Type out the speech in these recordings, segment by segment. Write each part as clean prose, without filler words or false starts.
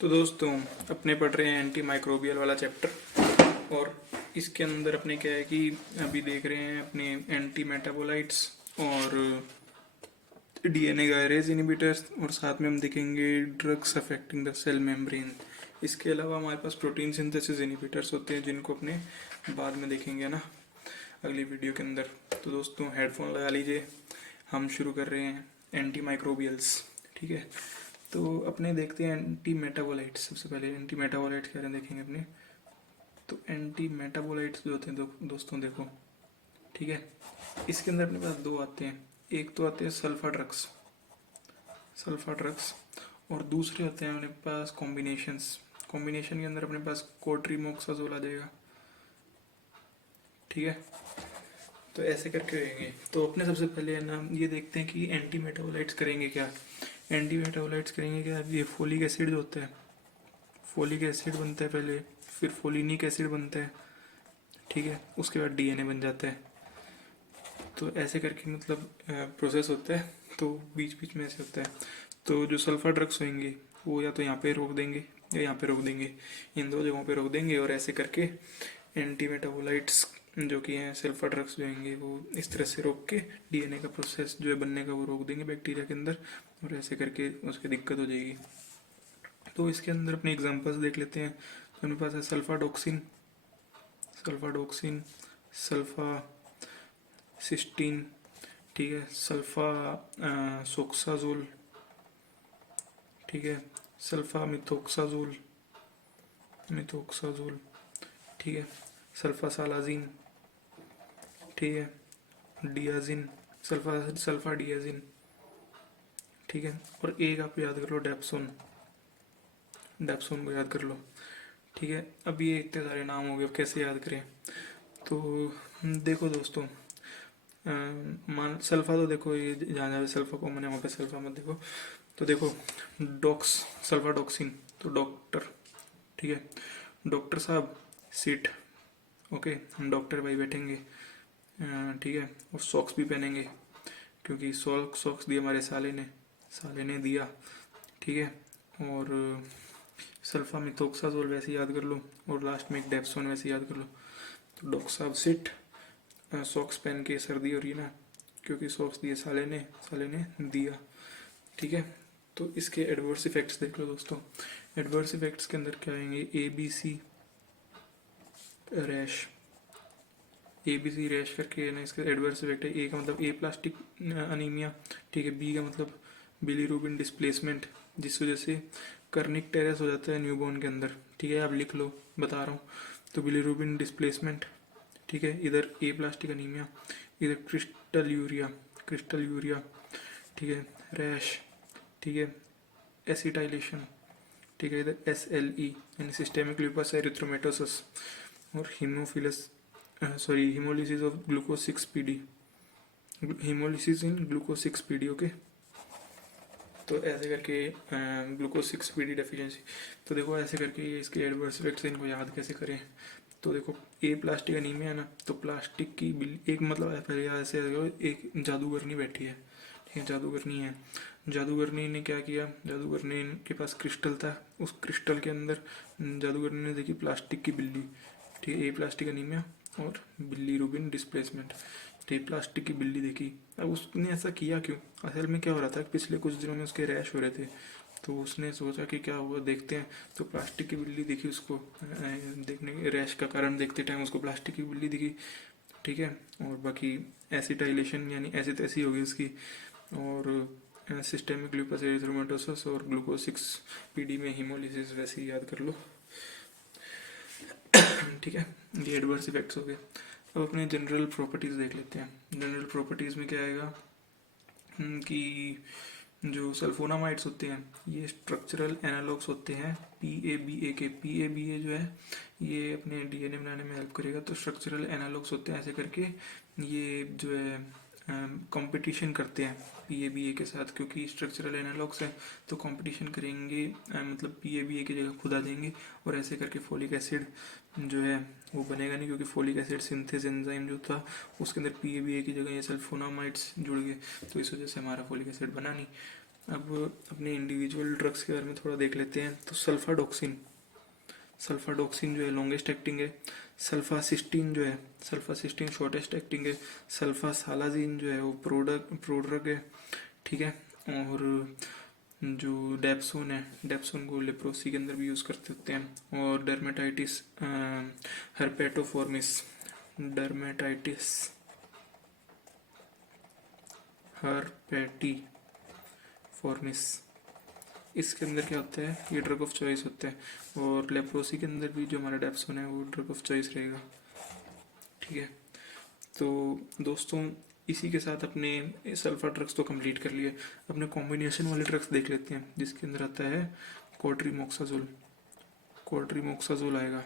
तो दोस्तों अपने पढ़ रहे हैं एंटी माइक्रोबियल वाला चैप्टर। और इसके अंदर अपने क्या है कि अभी देख रहे हैं अपने एंटी मेटाबोलाइट्स और डीएनए गायरेज इनिबिटर्स, और साथ में हम देखेंगे drugs affecting the cell membrane. इसके अलावा हमारे पास प्रोटीन सिंथेसिस इनिबिटर्स होते हैं जिनको अपने बाद में देखेंगे ना अगली वीडियो के अंदर। तो दोस्तों हेडफोन लगा लीजिए, हम शुरू कर रहे हैं एंटी माइक्रोबियल्स। ठीक है, तो अपने देखते हैं एंटी मेटाबोलाइट्स। सबसे पहले एंटी मेटाबोलाइट्स क्या देखेंगे अपने। तो एंटी मेटाबोलाइट्स जो होते हैं दोस्तों देखो, ठीक है, इसके अंदर अपने पास दो आते हैं। एक तो आते हैं सल्फा ड्रग्स और दूसरे होते हैं अपने पास कॉम्बिनेशंस। कॉम्बिनेशन के अंदर अपने पास कोट्रीमोक्साजोल आ जाएगा। ठीक है, तो ऐसे करके रहेंगे। तो अपने सबसे पहले है ना ये देखते हैं कि एंटी मेटाबोलाइट्स करेंगे क्या। एंटी मेटाबोलाइट्स करेंगे क्या, ये फोलिक एसिड जो होता है, फोलिक एसिड बनता है पहले, फिर फोलिनिक एसिड बनता है, ठीक है, उसके बाद डीएनए बन जाता है। तो ऐसे करके मतलब प्रोसेस होता है। तो बीच बीच में ऐसे होता है। तो जो सल्फा ड्रग्स होंगे वो या तो यहाँ पे रोक देंगे या यहाँ पे रोक देंगे, इन दो जगहों पे रोक देंगे। और ऐसे करके एंटी मेटाबोलाइट्स जो कि हैं सल्फा ड्रग्स जो होंगे वो इस तरह से रोक के डीएनए का प्रोसेस जो है बनने का वो रोक देंगे बैक्टीरिया के अंदर, और ऐसे करके उसकी दिक्कत हो जाएगी। तो इसके अंदर अपने एग्जांपल्स देख लेते हैं। तो अपने पास है सल्फाडोक्सिन, सल्फा सिस्टीन, ठीक है, सल्फा सोक्साजोल, ठीक है, सल्फा मिथोक्साजोल, ठीक है, सल्फा सालाजीन, ठीक है, डियाजिन, सल्फा डियाजिन, ठीक है। और एक आप याद कर लो डेप्सोन को याद कर लो। ठीक है, अब ये इतने सारे नाम हो गए, अब कैसे याद करें। तो देखो दोस्तों, मान सल्फा तो देखो ये जहाँ जहाँ पे सल्फा कॉमन है वहाँ पे सल्फा मत देखो। तो देखो डॉक्स, सल्फाडॉक्सिन, तो डॉक्टर, ठीक है, डॉक्टर साहब सीट, ओके, हम डॉक्टर भाई बैठेंगे, ठीक है, और सॉक्स भी पहनेंगे क्योंकि सॉक्स दिए हमारे साले ने दिया, ठीक है। और सल्फा मिथोक्साजोल वैसे याद कर लो, और लास्ट में एक डेप्सोन वैसे याद कर लो। तो डॉक्टर साहब सिट, सॉक्स पहन के सर्दी हो रही है ना क्योंकि सॉक्स दिए साले ने दिया, ठीक है। तो इसके एडवर्स इफेक्ट्स देख लो दोस्तों। एडवर्स इफेक्ट्स के अंदर क्या आएंगे, एबीसी रैश करके है ना इसका एडवर्स इफेक्ट है। ए का मतलब ए प्लास्टिक अनीमिया, ठीक है। बी का मतलब बिलीरुबिन डिस्प्लेसमेंट, जिस वजह से कर्निक टेरेस हो जाता है न्यूबॉर्न के अंदर, ठीक है, आप लिख लो, बता रहा हूँ। तो बिलीरुबिन डिस्प्लेसमेंट, ठीक है, इधर ए प्लास्टिक अनीमिया, इधर क्रिस्टल यूरिया, ठीक है, रैश, ठीक है, एसिटाइलेशन, ठीक है, इधर SLE यानी सिस्टेमिक लूपस एरिथ्रोमेटोसिस, और haemolysis of glucose 6PD, haemolysis in glucose 6PD, okay. तो ऐसे करके ग्लूकोज 6PD डेफिशिएंसी। तो देखो ऐसे करके ये इसके एडवर्स इफेक्ट्स इनको याद कैसे करें। तो देखो ए प्लास्टिक अनीमिया है ना, तो प्लास्टिक की बिल एक मतलब पहले ऐसे एक जादूगरनी बैठी है, ठीक है, जादूगरनी ने क्या किया, जादूगरनी के पास क्रिस्टल था, उस क्रिस्टल के अंदर जादूगरनी ने देखी प्लास्टिक की बिल्ली, ठीक है, ए प्लास्टिक अनीमिया और बिल्ली रूबिन डिस्प्लेसमेंट, ठीक, प्लास्टिक की बिल्ली देखी। अब उसने ऐसा किया क्यों, असल में क्या हो रहा था, पिछले कुछ दिनों में उसके रैश हो रहे थे, तो उसने सोचा कि क्या हुआ देखते हैं। तो प्लास्टिक की बिल्ली दिखी उसको, देखने के रैश का कारण देखते टाइम उसको प्लास्टिक की बिल्ली दिखी, ठीक है। और बाकी एसिटाइलेशन यानी ऐसी तैसी होगी उसकी, और सिस्टेमिक लूपस एरिथ्रोमेटोसिस और ग्लूकोज 6PD में हीमोलिसिस वैसे ही याद कर लो, ठीक है। ये एडवर्स इफेक्ट्स हो गए। अब अपने जनरल प्रॉपर्टीज देख लेते हैं। जनरल प्रॉपर्टीज में क्या आएगा कि जो सल्फोनामाइड्स होते हैं ये स्ट्रक्चरल एनालॉग्स होते हैं PABA के। PABA जो है ये अपने डीएनए बनाने में हेल्प करेगा। तो स्ट्रक्चरल एनालॉग्स होते हैं, ऐसे करके ये जो है कंपटीशन करते हैं PABA के साथ, क्योंकि स्ट्रक्चरल एनालॉग्स हैं तो कंपटीशन करेंगे, मतलब PABA की जगह खुद आ जाएंगे, और ऐसे करके फोलिक एसिड जो है वो बनेगा नहीं, क्योंकि फोलिक एसिड सिंथेस एंजाइम जो था उसके अंदर PABA की जगह ये सल्फोनामाइड्स जुड़ गए, तो इस वजह से हमारा फोलिक एसिड बना नहीं। अब अपने इंडिविजुअल ड्रग्स के बारे में थोड़ा देख लेते हैं। तो सल्फाडोक्सिन जो है लॉन्गेस्ट एक्टिंग है। सल्फासिस्टीन शॉर्टेस्ट एक्टिंग है। सल्फासालाजिन जो है वो प्रोड्रग है, ठीक है। और जो डेप्सोन को लेप्रोसी के अंदर भी यूज़ करते होते हैं। और डर्मेटाइटिस हर्पेटोफॉर्मिस डर्मेटाइटिस हर्पेटिफॉर्मिस, इसके अंदर क्या होता है, ये ड्रग ऑफ चॉइस होता है। और लेप्रोसी के अंदर भी जो हमारा डेप्सोन है वो ड्रग ऑफ चॉइस रहेगा, ठीक है। तो दोस्तों इसी के साथ अपने सल्फा ड्रग्स तो कंप्लीट कर लिए। अपने कॉम्बिनेशन वाले ड्रग्स देख लेते हैं, जिसके अंदर आता है कोट्रीमोक्साजोल आएगा।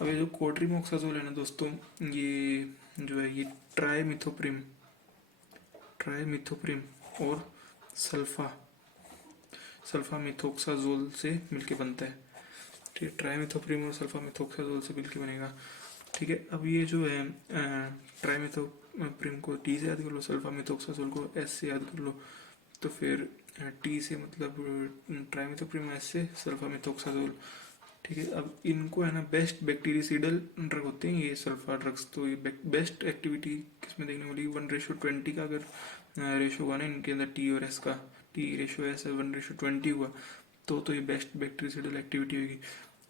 अब ये जो कोट्रीमोक्साजोल है ना दोस्तों, ये जो है ये ट्राइमिथोप्रिम और सल्फा मिथोक्साजोल से मिलके बनता है, ठीक है। ट्राइमिथोप्रिम और सल्फा मिथोक्साजोल से मिलके बनेगा, ठीक है। अब ये जो है ट्राइमिथोप्रिम को टी से याद कर लो, सल्फा मिथोक्साजोल को एस से याद कर लो। तो फिर टी से मतलब ट्राइमिथोप्रिम, एस से सल्फा मिथोक्साजोल, ठीक है। अब इनको है ना बेस्ट बैक्टीरियाइडल ड्रग होते हैं ये सल्फा ड्रग्स। तो ये बेस्ट एक्टिविटी किसमें देखने वाली 1:20 का अगर रेशो हुआ ना इनके अंदर टी और एस का, टी रेशो एस 1:20 हुआ तो ये बेस्ट बैक्टीरियाइडल एक्टिविटी होगी।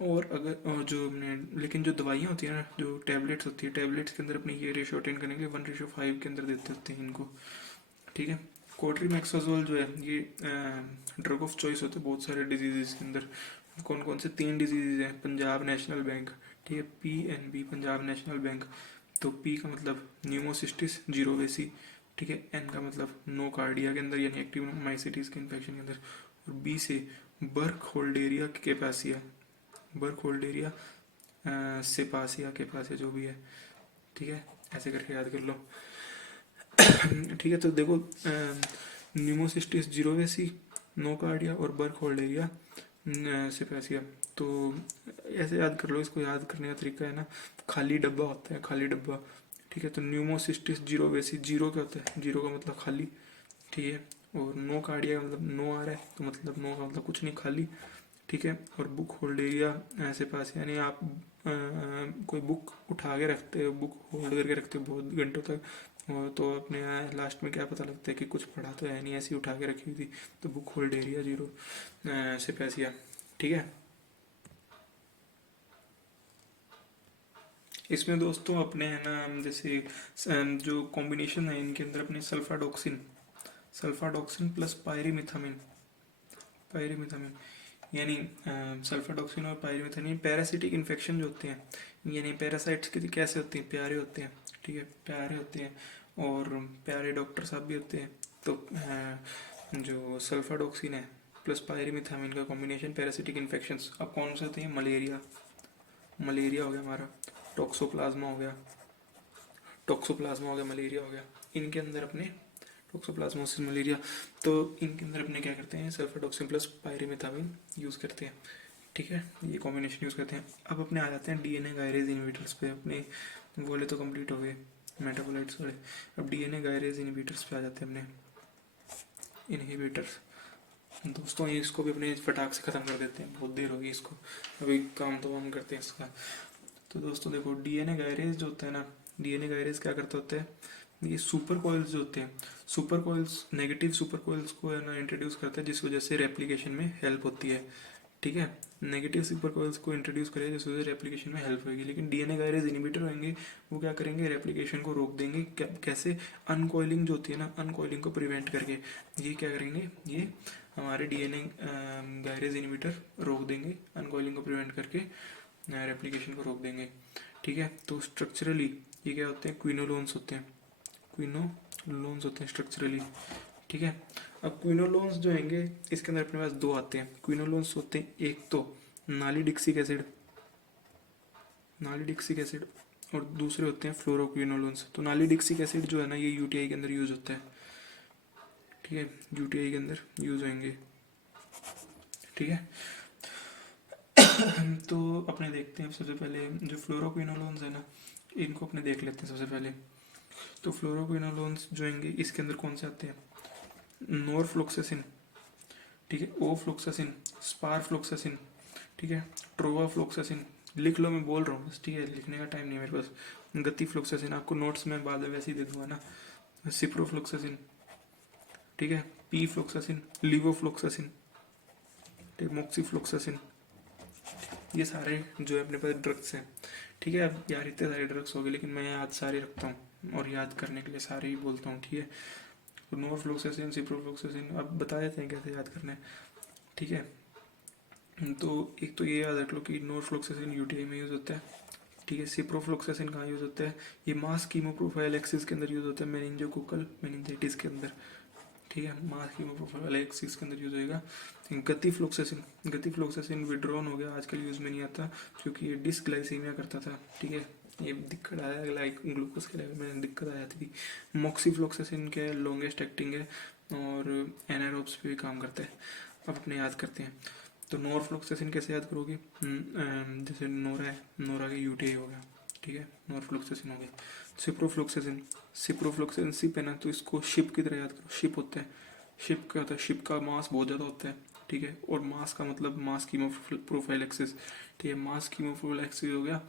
और अगर जो हमने लेकिन जो दवाइयाँ होती है ना, जो टैबलेट्स होती है, टैबलेट्स के अंदर अपने ये रेशो अटेंड करने के लिए 1:5 के अंदर देते होते हैं इनको, ठीक है। कोट्रीमैक्साजोल जो है ये ड्रग ऑफ चॉइस होते हैं बहुत सारे डिजीजेस के अंदर। कौन कौन से 3 डिजीज हैं, पंजाब नेशनल बैंक, ठीक है, PNB पंजाब नेशनल बैंक। तो P का मतलब न्यूमोसिस्टिस जीरोवेसी, ठीक है। N का मतलब नो कार्डिया के अंदर यानी एक्टिव माइसिटिस के इन्फेक्शन के अंदर। और B से बर्कहोल्डेरिया सेपासिया जो भी है, ठीक है, ऐसे करके याद कर लो। ठीक है, तो देखो न्यूमोसिस्टिस जीरोवेसी, नोकार्डिया और बर्कहोल्डेरिया सेपेसिया। तो ऐसे याद कर लो, इसको याद करने का तरीका है ना, खाली डब्बा होता है, खाली डब्बा, ठीक है। तो न्यूमोसिस्टिस जीरोवेसी, जीरो क्या होता है, जीरो का मतलब खाली, ठीक है। और नो कार्डिया मतलब नो आ रहा है तो मतलब नो का मतलब कुछ नहीं, खाली, ठीक है। और बुक होल्डेरिया ऐसे पास यानी आप कोई बुक उठा के रखते हो, बुक होल्ड करके रखते हो बहुत घंटों तक, और तो अपने लास्ट में क्या पता लगता है कि कुछ पढ़ा तो है नहीं, ऐसी उठा के रखी हुई थी। तो बुक होल्डेरिया जीरो से पैसिया, ठीक है। इसमें दोस्तों अपने है ना जैसे जो कॉम्बिनेशन है इनके अंदर अपने सल्फाडॉक्सिन प्लस पायरीमिथामिन यानी सल्फाडॉक्सिन और पायरीमिथामिन पैरासिटिक इन्फेक्शन जो होते हैं, यानी पैरासाइट्स के कैसे होते हैं, प्यारे होते हैं, ठीक है, प्यारे होते हैं और प्यारे डॉक्टर साहब भी होते हैं। तो जो सल्फाडॉक्सिन है प्लस पायरीमिथामिन का कॉम्बिनेशन पैरासिटिक इन्फेक्शंस, अब कौन से होते हैं, मलेरिया हो गया हमारा, टॉक्सोप्लाज्मा हो गया, मलेरिया हो गया, इनके अंदर अपने टॉक्सोप्लाज्मोसिस मलेरिया। तो इनके अंदर अपने क्या करते हैं, सल्फाडॉक्सिन प्लस पायरीमिथामिन यूज़ करते हैं, ठीक है, ये कॉम्बिनेशन यूज़ करते हैं। अब अपने आ जाते हैं डीएनए गायरेज इनहिबिटर्स पे। अपने बोले तो कंप्लीट हो गए मेटाबोलाइट्स वाले, अब डीएनए गायरेज इनहिबिटर्स पे आ जाते हैं अपने इनहिबिटर्स। दोस्तों इसको भी अपने फटाक से ख़त्म कर देते हैं, बहुत देर होगी इसको, अभी काम तो हम करते हैं इसका। तो दोस्तों देखो डीएनए गायरेज जो होता है ना, डीएनए गायरेज क्या करता होता है, ये सुपर कोइल्स जो होते हैं, super coils negative super coils को है ना इंट्रोड्यूस करता है, जिस वजह से रेप्लिकेशन में हेल्प होती है, ठीक है। नेगेटिव सुपर कोइल्स को इंट्रोड्यूस करें जिस वजह से रेप्लिकेशन में हेल्प होगी। लेकिन डीएनए गायरेज इनहिबिटर होंगे वो क्या करेंगे, रेप्लिकेशन को रोक देंगे। कैसे, अनकॉइलिंग जो होती है ना, अनकॉइलिंग को प्रिवेंट करके ये क्या करेंगे, ये हमारे डीएनए गायरेज इनहिबिटर रोक देंगे, अनकॉइलिंग को प्रिवेंट करके रेप्लिकेशन को रोक देंगे, ठीक है। तो स्ट्रक्चरली ये क्या होते हैं, क्विनोलोन्स होते हैं स्ट्रक्चरली, ठीक है। अब क्विनोलोन्स जो होंगे इसके अंदर अपने पास 2 आते हैं क्विनोलोन्स होते हैं, एक तो नालीडिक्सिक एसिड और दूसरे होते हैं फ्लोरोक्विनोलोन्स। तो नालीडिक्सिक एसिड जो है ना ये यूटीआई के अंदर यूज होता है, ठीक है, यूटीआई के अंदर यूज होंगे, ठीक है। तो अपने देखते हैं सबसे पहले जो फ्लोरोक्विनोलोन्स है ना, इनको अपने देख लेते हैं सबसे पहले। तो फ्लोरोक्विनोलोन्स जो होंगे इसके अंदर कौन से आते हैं, नॉरफ्लोक्सेसिन, ठीक है, ओफ्लोक्सासिन, स्पारफ्लोक्सासिन, ठीक है, ट्रोवाफ्लोक्सासिन, लिख लो, मैं बोल रहा हूँ बस, ठीक है, लिखने का टाइम नहीं है मेरे पास। गतिफ्लोक्सासिन, आपको नोट्स में बाद में वैसे ही दे दूंगा ना। सिप्रोफ्लोक्सासिन, ठीक है, पीफ्लोक्सासिन, लिवोफ्लोक्सासिन, ठीक, मोक्सीफ्लोक्सासिन, ये सारे जो है अपने पास ड्रग्स हैं। ठीक है, अब यार इतने सारे ड्रग्स हो गए, लेकिन मैं याद सारे रखता हूँ और याद करने के लिए सारे ही बोलता हूँ, ठीक है। तो नोरफ्लोक्सासिन, सिप्रोफ्लोक्सासिन, अब बता देते हैं कैसे याद करना है, ठीक है। तो एक तो ये याद रख लो कि नोरफ्लोक्सासिन यूटीआई में यूज़ होता है, ठीक है। सिप्रोफ्लोक्सासिन कहाँ यूज़ होता है, ये मास कीमोप्रोफाइलैक्सिस के अंदर यूज़ होता है, मेनिंजोकोकल मेनिंजाइटिस के अंदर, ठीक है, मास कीमोप्रोफाइलैक्सिस के अंदर यूज़ होएगा। गतिफ्लोक्सासिन, गतिफ्लोक्सासिन विड्रॉन हो गया, आजकल यूज़ में नहीं आता क्योंकि ये डिसग्लाइसीमिया करता था, ठीक है, ये दिक्कत आया, लाइक ग्लूकोज के लेवल में दिक्कत आ जाती थी। मोक्सीफ्लोक्सासिन क्या है, लॉन्गेस्ट एक्टिंग है और एनारोब्स पे भी काम करता है। अब अपने याद करते हैं, तो नोरफ्लोक्सासिन कैसे याद करोगे, जैसे नोरा है, नोरा के यूटीआई हो गया, ठीक है, नोरफ्लोक्सासिन हो गया। सिप्रोफ्लोक्सासिन, सिप्रोफ्लोक्सासिन सिप है ना, तो इसको शिप की तरह याद करो, शिप होता है। शिप क्या होता है, शिप का मास बहुत ज़्यादा होता है, ठीक है, और मास का मतलब मास कीमोप्रोफाइलैक्सिस, ठीक है, मास कीमोप्रोफाइलैक्सिस हो गया।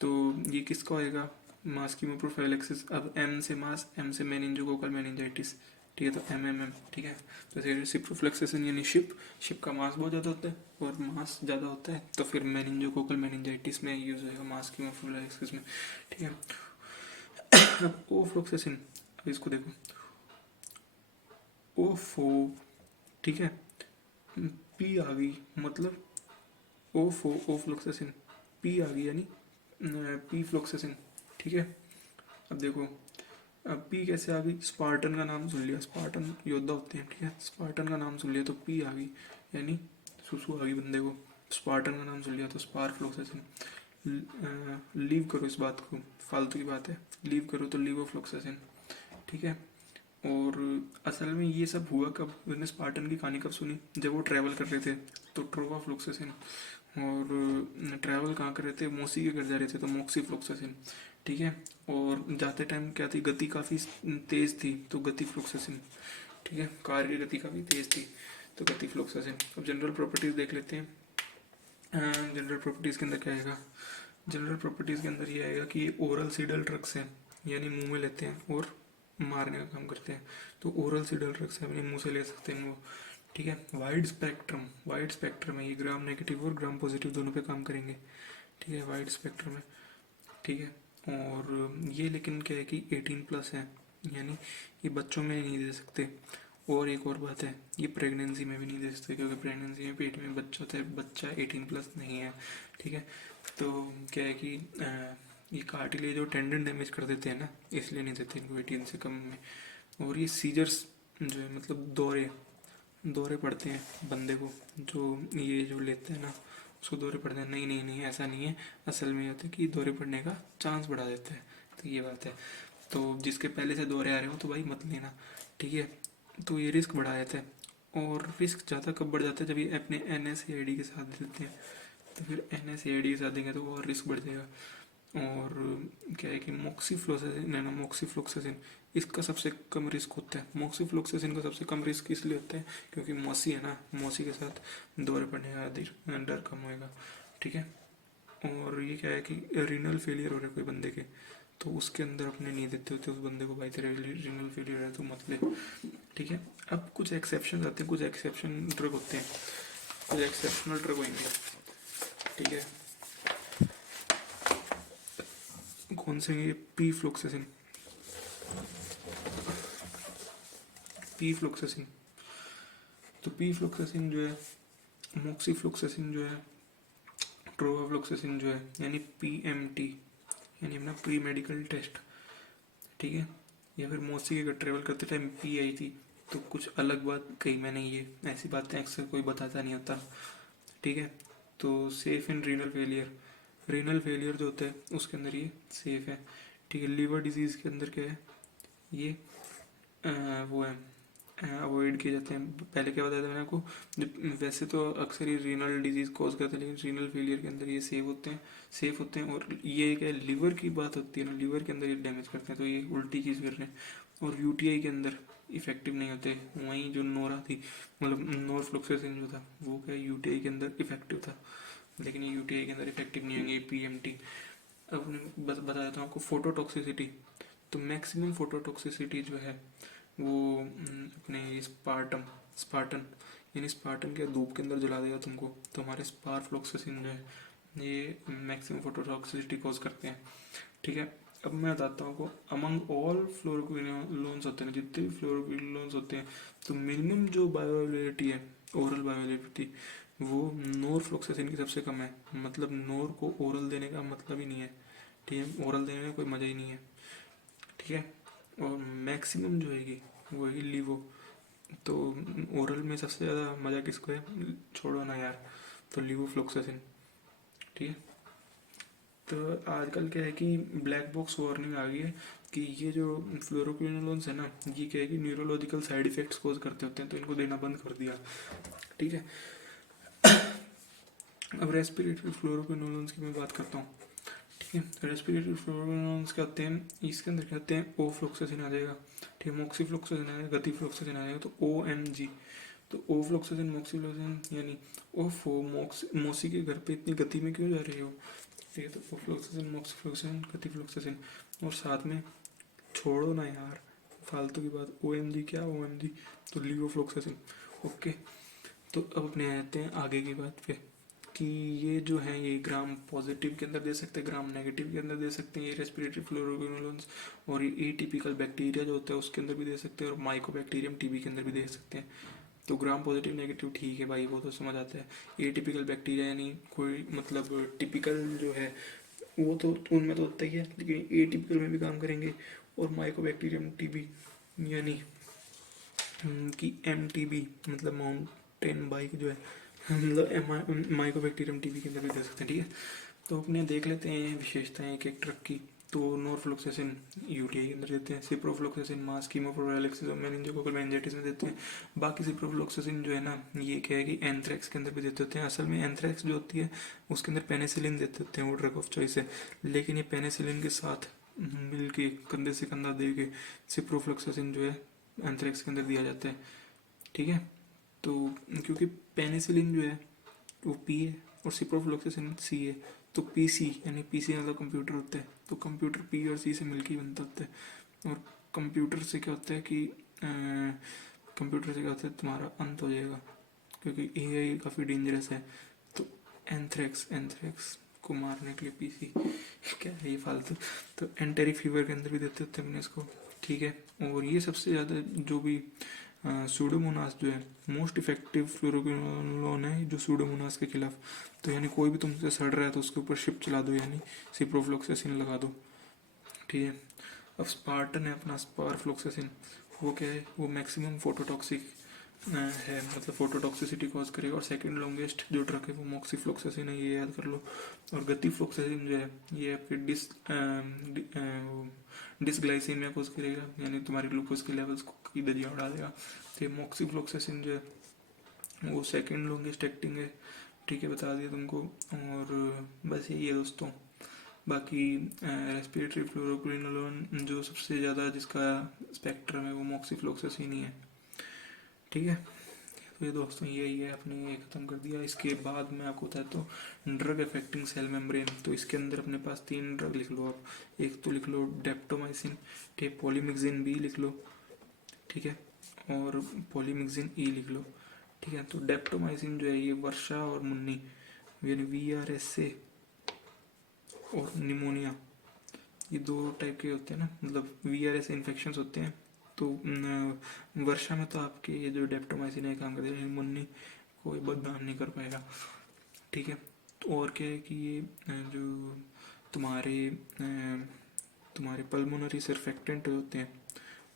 तो ये किसका होएगा, मास कीमोप्रोफाइलैक्सिस। अब एम से मास, एम से मेनिंजोकोकल मेनिंजाइटिस, ठीक है, तो एम, ठीक है। तो सिप्रोफ्लेक्सेशन यानी शिप, शिप का मास बहुत ज़्यादा होता है और मास ज़्यादा होता है तो फिर मेनिंजोकोकल मेनिंजाइटिस में यूज़ होएगा, मास कीमोप्रोफाइलैक्सिस में, ठीक है। अब ओफ्लोक्सेसिन, इसको देखो, ओफो, ठीक है, पी आ गई, मतलब ओफो, ओफ्लोक्सेसिन, पी आ गई यानी पी फ्लोक्सेसिन, ठीक है। अब देखो, अब पी कैसे आ गई, स्पार्टन का नाम सुन लिया, स्पार्टन योद्धा होते हैं, ठीक है, स्पार्टन का नाम सुन लिया तो पी आ गई, यानी सुसु आ गई बंदे को। स्पार्टन का नाम सुन लिया तो स्पार फ्लोक्सेसिन। लीव करो इस बात को, फालतू की बात है, लीव करो तो लीवोफ्लोक्सेसिन, ठीक है। और असल में ये सब हुआ कब, मैंने स्पार्टन की कहानी कब सुनी, जब वो ट्रैवल कर रहे थे तो ट्रोवाफ्लोक्सेसिन, और ट्रैवल कहाँ कर रहे थे, मौसी के घर जा रहे थे तो मोक्सीफ्लोक्सेसिन, ठीक है। और जाते टाइम क्या थी, गति काफ़ी तेज़ थी तो गतिफ्लोक्सेसिन, ठीक है, कार की गति काफ़ी तेज़ थी तो गतिफ्लोक्सेसिन। अब जनरल प्रॉपर्टीज़ देख लेते हैं। जनरल प्रॉपर्टीज़ के अंदर क्या आएगा, जनरल प्रॉपर्टीज़ के अंदर ये आएगा कि ये ओरल सीडल ड्रग्स हैं, यानी मुंह में लेते हैं और मारने का काम करते हैं, तो ओरल सीडल ड्रग्स है, अपने मुंह से ले सकते हैं वो, ठीक है। वाइड स्पेक्ट्रम, वाइड स्पेक्ट्रम है, ये ग्राम नेगेटिव और ग्राम पॉजिटिव दोनों पे काम करेंगे, ठीक है, वाइड स्पेक्ट्रम है, ठीक है। और ये लेकिन क्या है कि 18+ है, यानी ये बच्चों में नहीं दे सकते। और एक और बात है, ये प्रेगनेंसी में भी नहीं दे सकते क्योंकि प्रेगनेंसी में पेट में बच्चा होता है, बच्चा 18+ नहीं है, ठीक है। तो क्या है कि ये कार्टिलेज और टेंडन डैमेज कर देते हैं ना, इसलिए नहीं देते इनको 18 से कम में। और ये सीजर्स जो है, मतलब दौरे, दौरे पड़ते हैं बंदे को, जो ये जो लेते हैं ना उसको दौरे पड़ते हैं, नहीं नहीं नहीं ऐसा नहीं है, असल में ये होता है कि दौरे पड़ने का चांस बढ़ा देता है, तो ये बात है। तो जिसके पहले से दौरे आ रहे हो तो भाई मत लेना, ठीक है, तो ये रिस्क बढ़ा देता है। और रिस्क ज़्यादा कब बढ़ जाता है, जब ये अपने NSAID के साथ देते हैं, तो फिर NSAID के साथ देंगे तो और रिस्क बढ़ जाएगा। और क्या है कि मोक्सीफ्लोक्सेसिन है ना, मोक्सीफ्लोक्सेसिन, इसका सबसे कम रिस्क होता है, मोक्सीफ्लोक्सेसिन का सबसे कम रिस्क इसलिए होता है क्योंकि मौसी है ना, मौसी के साथ दौरे पड़ने का डर कम होएगा, ठीक है। और ये क्या है कि रीनल फेलियर हो रहा है कोई बंदे के, तो उसके अंदर अपने नहीं देते होते उस बंदे को, भाई तेरे रीनल फेलियर है तो मत ले, ठीक है। अब कुछ एक्सेप्शन आते हैं, कुछ एक्सेप्शन ड्रग होते हैं, कुछ एक्सेप्शनल ड्रग होंगे, ठीक है। कौन से, ये पी फ्लोक्सेसिन, पी फ्लोक्सेसिन, तो पी फ्लोक्सेसिन जो है, मोक्सीफ्लोक्सेसिन जो है, ट्रोवाफ्लोक्सेसिन जो है, यानी PMT, यानी अपना प्री मेडिकल टेस्ट, ठीक है। या फिर मौसी के घर ट्रेवल करते टाइम पी आई थी तो कुछ अलग बात कही मैंने, ये ऐसी बातें अक्सर कोई बताता नहीं होता, ठीक है। तो safe in renal failure, renal failure जो होता है उसके अंदर ये सेफ है, ठीक है। लीवर डिजीज़ के अंदर क्या है, ये वो है, अवॉइड किए जाते हैं। पहले क्या बताया था मैंने आपको, वैसे तो अक्सर ये रीनल डिजीज कॉज करते हैं, लेकिन रीनल फेलियर के अंदर ये सेफ होते हैं, सेफ होते हैं। और ये क्या लिवर की बात होती है ना, लिवर के अंदर ये डैमेज करते हैं, तो ये उल्टी चीज़ कर रहे हैं। और यूटीआई के अंदर इफेक्टिव नहीं होते। वहीं जो नोरा थी, मतलब नोरफ्लोक्सासिन जो था वो क्या यूटीआई के अंदर इफेक्टिव था, लेकिन ये यूटीआई के अंदर इफेक्टिव नहीं होंगे पीएमटी। अब बस बता देता हूँ आपको फोटोटॉक्सिसिटी। तो मैक्सिमम फोटोटॉक्सिसिटी जो है वो अपने स्पार्टन स्पार्टन यानी स्पार्टन के धूप के अंदर जला देगा तुमको, तो हमारे स्पारफ्लोक्सासिन जो है ये मैक्सिमम फोटोटॉक्सिसिटी कॉज करते हैं। ठीक है, अब मैं बताता हूँ आपको अमंग ऑल फ्लोरोक्विनोलोन्स होते हैं, जितने भी फ्लोरोक्विनोलोन्स होते हैं, तो मिनिमम जो बायोअवेलेबिलिटी है, ओरल बायोअवेलेबिलिटी, वो नोरफ्लोक्सासिन की सबसे कम है। मतलब नोर को ओरल देने का मतलब ही नहीं है। ठीक है, ओरल देने में कोई मज़ा ही नहीं है। ठीक है, और मैक्सिमम जो है वो है लीवो। तो ओरल में सबसे ज़्यादा मज़ा किसको है, छोड़ो ना यार, तो लीवोफ्लोक्सासिन। ठीक है, तो आजकल क्या है कि ब्लैक बॉक्स वार्निंग आ गई है कि ये जो फ्लोरोक्विनोलोन्स है ना, ये क्या है कि न्यूरोलॉजिकल साइड इफेक्ट्स कोज करते होते हैं, तो इनको देना बंद कर दिया। ठीक है, अब रेस्पिरेटरी फ्लोरोक्विनोलोन्स की मैं बात करता हूँ। ठीक है, रेस्पिरेटरी फ्लोरोक्विनोलोन्स क्या होते हैं, इसके अंदर क्या होते हैं, ओफ्लोक्सासिन आ जाएगा, ठीक है, मोक्सीफ्लोक्सासिन आ जाएगा, गतिफ्लोक्सासिन आ जाएगा, तो OMG। तो ओफ्लोक्सासिन मोक्सीफ्लोक्सासिन यानी ओफो मोसी के घर पे इतनी गति में क्यों जा रही हो। ठीक है, तो ओफ्लोक्सासिन मोक्सीफ्लोक्सासिन गतिफ्लोक्सासिन, और साथ में छोड़ो ना यार फालतू की बात, OMG क्या OMG, तो लीवोफ्लोक्सासिन। ओके, तो अब अपने आते हैं आगे की बात पे कि ये जो है ये ग्राम पॉजिटिव के अंदर दे सकते हैं, ग्राम नेगेटिव के अंदर दे सकते हैं, ये रेस्पिरेटरी फ्लोरोक्विनोलोन्स। और ये एटिपिकल बैक्टीरिया जो होता है उसके अंदर भी दे सकते हैं, और माइकोबैक्टीरियम टीबी के अंदर भी दे सकते हैं। तो ग्राम पॉजिटिव नेगेटिव ठीक है भाई, वो तो समझ आता है। ए टिपिकल बैक्टीरिया यानी कोई मतलब टिपिकल जो है वो तो उनमें तो होता ही है, लेकिन ए टिपिकल में भी काम करेंगे। और माइकोबैक्टीरियम टीबी यानी कि MTB मतलब माउंटेन बाइक जो है, मतलब माइकोबैक्टीरियम टीबी के अंदर भी दे सकते हैं। ठीक है, तो अपने देख लेते हैं विशेषताएं एक एक ट्रक की। तो नोरफ्लोक्सासिन यूटीआई के अंदर देते हैं, सिप्रोफ्लोक्सासिन मास कीमोप्रोफाइलैक्सिस और मेनिंजाइकोकल मेनिंजाइटिस में देते हैं। बाकी सिप्रोफ्लोक्सासिन जो है ना, ये क्या है कि एंथ्रेक्स के अंदर भी देते होते हैं। असल में एंथ्रेक्स जो होती है उसके अंदर पेनिसिलिन देते होते हैं, वो ड्रग ऑफ चॉइस है, लेकिन ये पेनिसिलिन के साथ मिल के कंधे से कंधा दे के सिप्रोफ्लोक्सासिन जो है एंथ्रेक्स के अंदर दिया जाता है। ठीक है, तो क्योंकि पेनिसिलिन जो है वो पी है और सिप्रोफ्लोक्सासिन सी है, तो PC यानी PC मतलब कंप्यूटर होता है, तो कंप्यूटर P और C से मिलकर ही बनता होता है। और कंप्यूटर से क्या होता है कि कंप्यूटर से क्या होता है तुम्हारा अंत हो जाएगा, क्योंकि AI काफ़ी डेंजरस है। तो एंथ्रेक्स को मारने के लिए PC क्या है ये फालतू। तो एंटेरिक फीवर के अंदर भी देते होते हैं अपने इसको। ठीक है, और ये सबसे ज़्यादा जो भी सूडोमोनास जो है मोस्ट इफेक्टिव फ्लोरोक्विनोलोन है जो सूडोमोनास के खिलाफ। तो यानी कोई भी तुमसे सड़ रहा है तो उसके ऊपर शिप चला दो, यानी सिप्रोफ्लोक्सासिन लगा दो। ठीक है, अब स्पार्टन है अपना स्पारफ्लोक्सासिन, वो क्या है, वो मैक्सिमम फोटोटॉक्सिक है, मतलब फोटोटॉक्सिसिटी कॉज करेगा। और सेकंड लॉन्गेस्ट जो ड्रग है वो मॉक्सीफ्लोक्सासिन है, ये याद कर लो। और गतिफ्लोक्सासिन जो है ये आपके डिसग्लाइसीमिया कॉज करेगा, यानी तुम्हारे ग्लूकोज के लेवल्स की दरिया उड़ा देगा। तो मॉक्सीफ्लोक्सासिन जो है वो सेकंड लॉन्गेस्ट एक्टिंग है। ठीक है, बता दिया तुमको। और बस यही है दोस्तों। बाकी रेस्पिरेटरी फ्लोरोक्विनोलोन जो सबसे ज़्यादा जिसका स्पेक्ट्रम है वो मॉक्सीफ्लोक्सासिन ही है। ठीक है, तो ये दोस्तों यही है, अपने ये ख़त्म कर दिया। इसके बाद मैं आपको बताता हूँ ड्रग अफेक्टिंग सेल मेम्ब्रेन। तो इसके अंदर अपने पास 3 ड्रग लिख लो आप। एक तो लिख लो डेप्टोमाइसिन, ठीक, पॉलीमिक्सिन B लिख लो, ठीक है, और पॉलीमिक्सिन E लिख लो। ठीक है, तो डेप्टोमाइसिन जो है ये वर्षा और मुन्नी यानी VRSA और निमोनिया, ये दो टाइप के होते हैं ना, मतलब VRSA इन्फेक्शन होते हैं। तो वर्षा में तो आपके ये जो डेप्टोमाइसिन है काम करते हैं, मुन्नी कोई बदनाम नहीं कर पाएगा। ठीक है, तो और क्या है कि ये जो तुम्हारे पल्मोनरी सरफेक्टेंट होते हैं,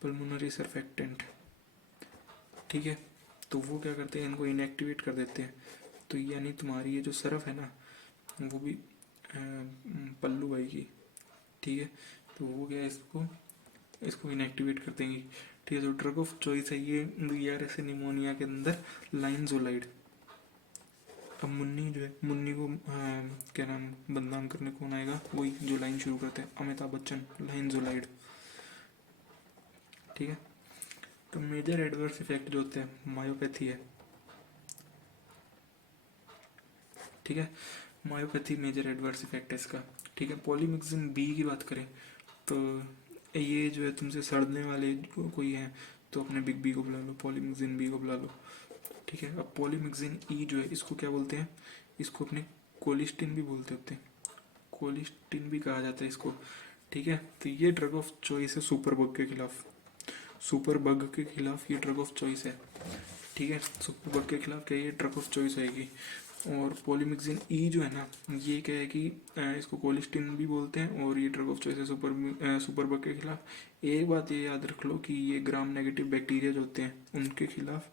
पल्मोनरी सरफेक्टेंट, ठीक है, तो वो क्या करते हैं, इनको इनएक्टिवेट कर देते हैं। तो यानी तुम्हारी ये जो सरफ है ना वो भी पल्लू भाई की, ठीक है, तो वो क्या है इसको इनएक्टिवेट कर देंगी। ठीक है, तो ड्रग ऑफ चॉइस है ये VRSA निमोनिया के अंदर लाइनजोलाइड। अब मुन्नी जो है, मुन्नी को क्या नाम बदनाम करने कौन आएगा, वही जो लाइन शुरू करते हैं अमिताभ बच्चन, लाइनजोलाइड। ठीक है, तो मेजर एडवर्स इफेक्ट जो होते हैं मायोपैथी है, ठीक है, मायोपैथी मेजर एडवर्स इफेक्ट है इसका, ठीक है। पॉलीमिक्सिन बी की बात करें तो ये जो है तुमसे सड़ने वाले कोई हैं तो अपने बिग बी को बुला लो, पॉलीमिक्सिन बी को बुला लो, ठीक है। अब पॉलीमिक्सिन ई जो है इसको क्या बोलते हैं, इसको अपने कोलिस्टिन भी बोलते होते हैं, कोलिस्टिन भी कहा जाता है इसको, ठीक है। तो ये ड्रग ऑफ चॉइस है सुपर बग के खिलाफ, सुपर बग के खिलाफ ये ड्रग ऑफ चॉइस है, ठीक है। सुपर बग के खिलाफ क्या ये ड्रग ऑफ चॉइस आएगी। और पॉलीमिक्सिन ई जो है ना ये क्या है कि इसको कोलिस्टिन भी बोलते हैं और ये ड्रग ऑफ चॉइस है सुपर बग के खिलाफ। एक बात ये याद रख लो कि ये ग्राम नेगेटिव बैक्टीरिया जो होते हैं उनके खिलाफ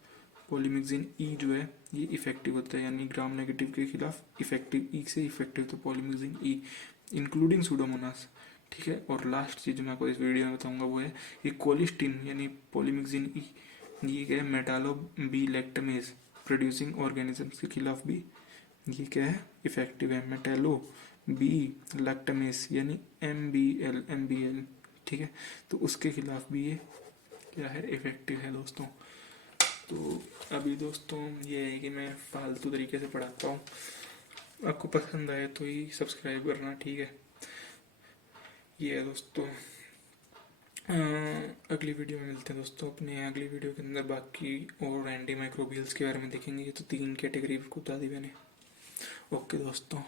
पॉलीमिक्सिन ई जो है ये इफेक्टिव होता है, यानी ग्राम नेगेटिव के खिलाफ इफेक्टिव, ई से इफेक्टिव तो पॉलीमिक्सिन ई इंक्लूडिंग सुडोमोनास, ठीक है। और लास्ट चीज मैं आपको इस वीडियो में बताऊंगा वो है ये कोलिस्टिन यानी पॉलीमिक्सिन ई, ये क्या है metallo B lactamase producing organisms के खिलाफ भी ये क्या है इफेक्टिव है, मेटालो बी लैक्टमेज यानी एम बी एल, ठीक है। तो उसके खिलाफ भी ये क्या है इफेक्टिव है दोस्तों। तो अभी दोस्तों ये है कि मैं फालतू तरीके से पढ़ाता हूँ, आपको पसंद आए तो ही सब्सक्राइब करना, ठीक है। ये है दोस्तों, अगली वीडियो में मिलते हैं दोस्तों। अपने अगली वीडियो के अंदर बाकी और एंटी माइक्रोबियल्स के बारे में देखेंगे। ये तो 3 कैटेगरी बता दी मैंने। ओके दोस्तों।